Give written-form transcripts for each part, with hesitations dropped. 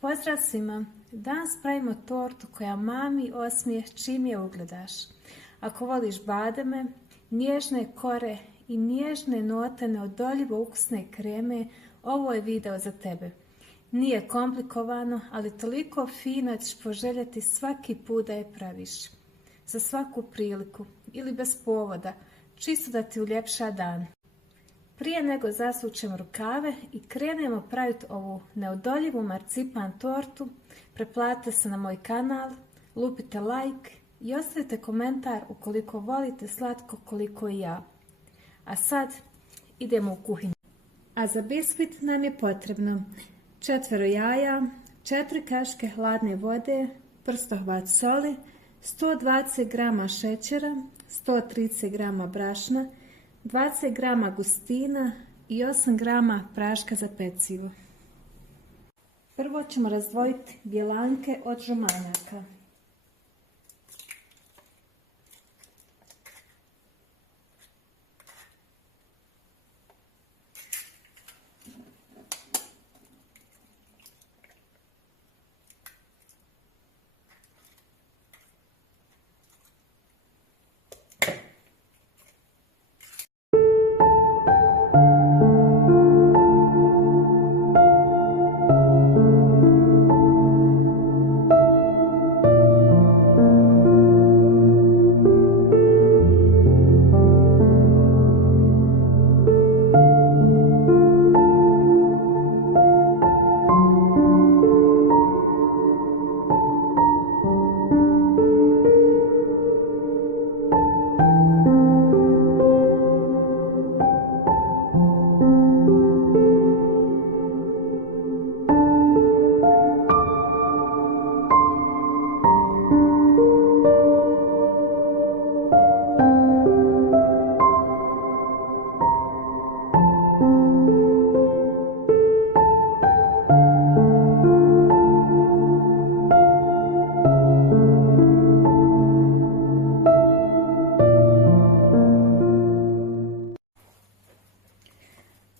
Pozdrav svima! Danas pravimo tortu koja mami osmijeh čim je ugledaš. Ako voliš bademe, nježne kore i nježne note neodoljivo ukusne kreme, ovo je video za tebe. Nije komplikovano, ali toliko fino da ćeš poželjeti svaki put da je praviš. Za svaku priliku ili bez povoda, čisto da ti uljepša dan. Prije nego zasučemo rukave i krenemo praviti ovu neodoljivu marcipan tortu, preplatite se na moj kanal, lupite like i ostavite komentar ukoliko volite slatko koliko i ja. A sad idemo u kuhinju. A za biskvit nam je potrebno 4 jaja, 4 kašike hladne vode, prstohvat soli, 120 g šećera, 130 g brašna, 20 g gustina i 8 g praška za pecivo. Prvo ćemo razdvojiti bjelanke od žumanjaka.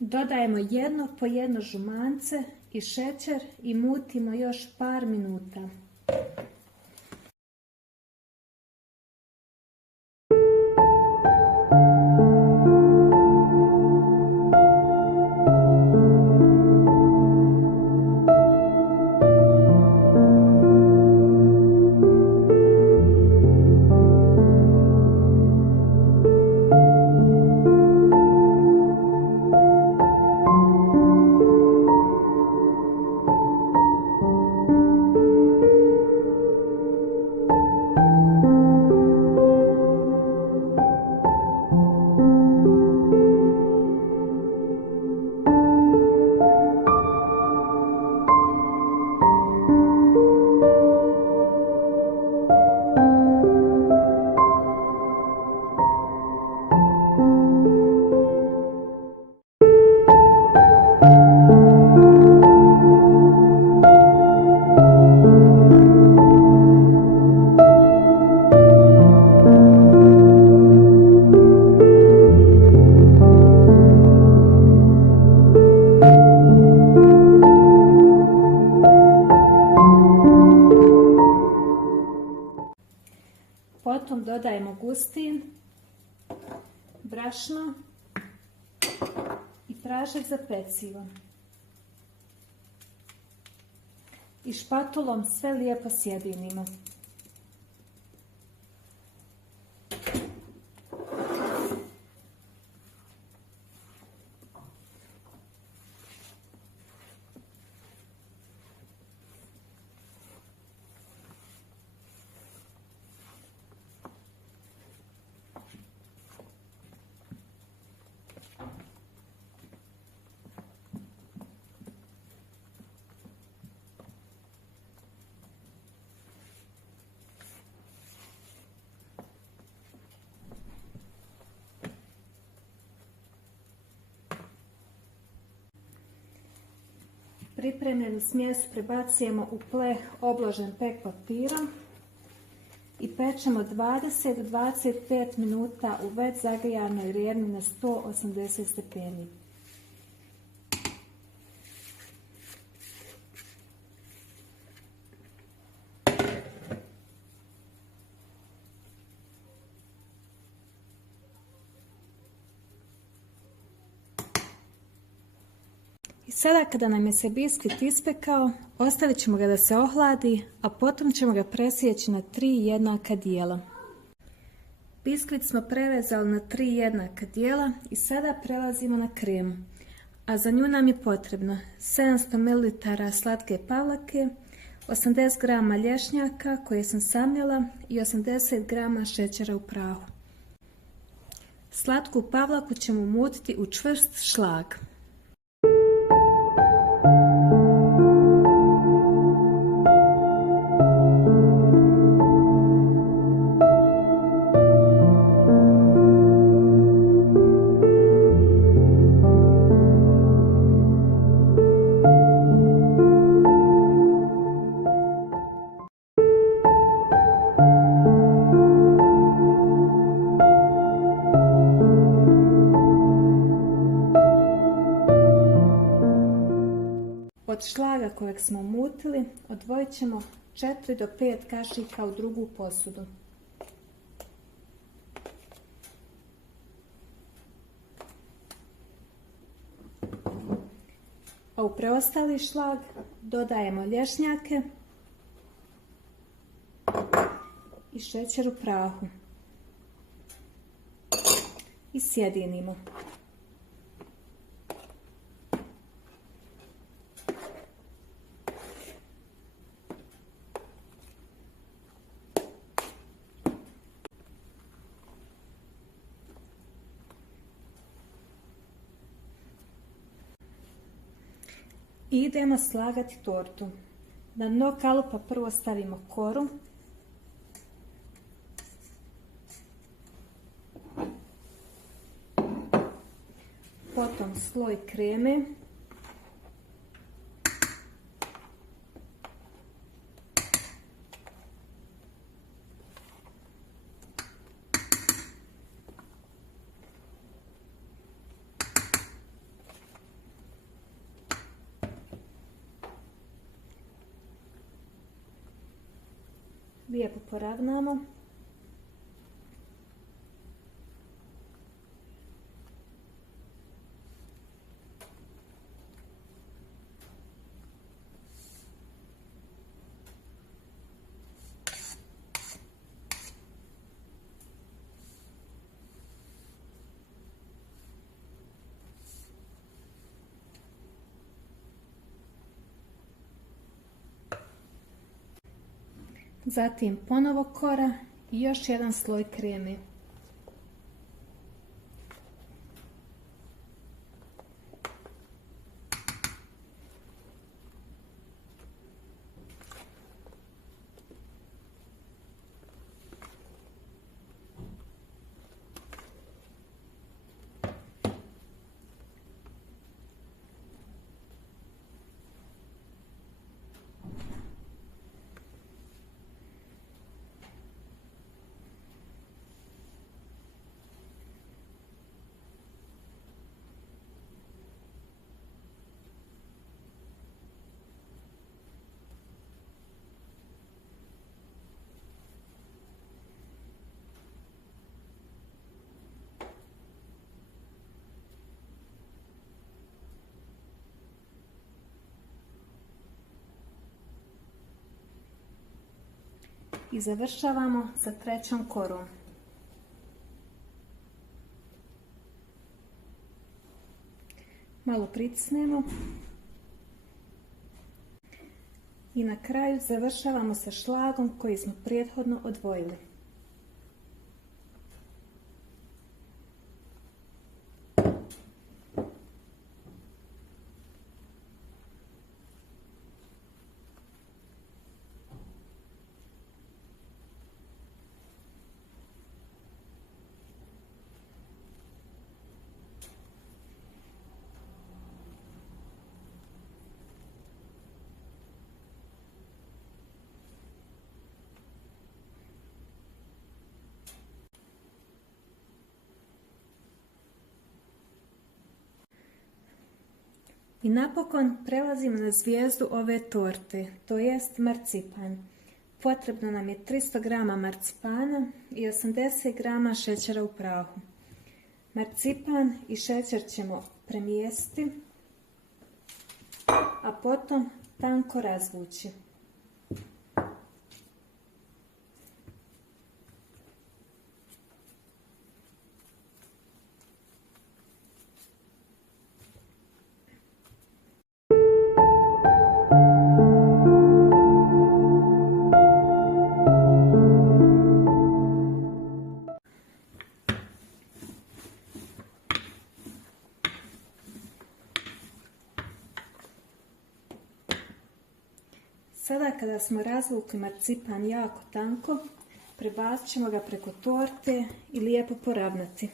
Dodajemo jedno po jedno žumance i šećer i mutimo još par minuta. Potom dodajemo gustin, brašno i prašak za pecivo. I špatulom sve lijepo sjedinimo. Pripremljenu smjes prebacujemo u pleh obložen pek papirom i pečemo 20 do 25 minuta u već zagrijanoj rjerni na 180 stepeni. Sada kada nam je se biskvit ispekao, ostavit ćemo ga da se ohladi, a potom ćemo ga presjeći na 3 jednaka dijela. Biskvit smo prevezali na 3 jednaka dijela i sada prelazimo na kremu. A za nju nam je potrebno 700 ml slatke pavlake, 80 g lješnjaka koje sam samljala i 80 g šećera u prahu. Slatku pavlaku ćemo umutiti u čvrst šlag. Od šlaga kojeg smo umutili odvojit ćemo 4 do 5 kašika u drugu posudu. A u preostali šlag dodajemo lješnjake i šećer u prahu i sjedinimo. I idemo slagati tortu. Na dno kalupa prvo stavimo koru, potom sloj kreme, lijepo poravnamo. Zatim ponovo kora i još jedan sloj kreme. I završavamo sa trećom korom. Malo pritisnemo i na kraju završavamo sa šlagom koji smo prethodno odvojili. I napokon prelazimo na zvijezdu ove torte, to jest marcipan. Potrebno nam je 300 g marcipana i 80 g šećera u prahu. Marcipan i šećer ćemo premjestiti. a potom tanko razvući. Sada kada smo razvukli marcipan jako tanko, prebacit ćemo ga preko torte i lijepo poravnati.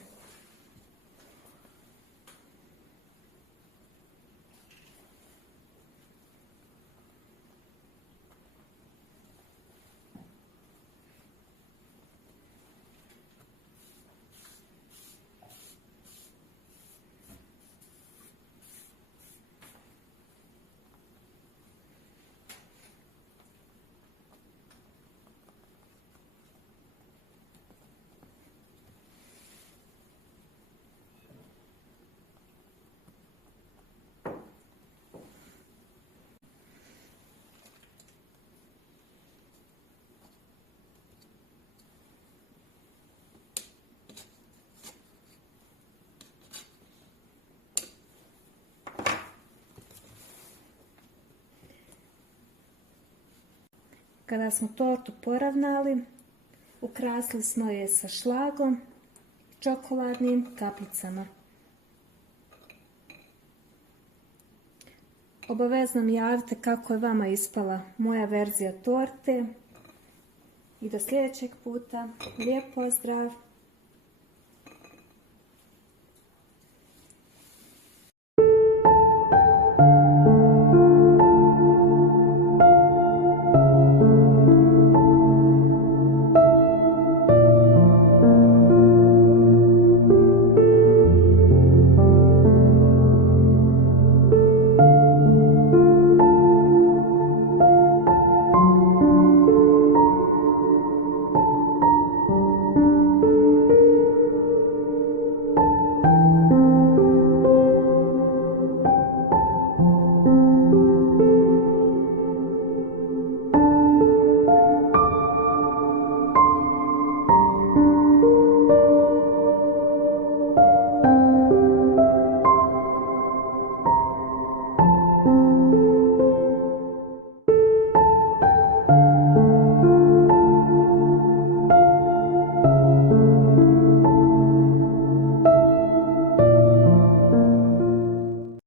Kada smo tortu poravnali, ukrasili smo je sa šlagom i čokoladnim kapljicama. Obavezno mi javite kako je vama ispala moja verzija torte i do sljedećeg puta. Lijep pozdrav!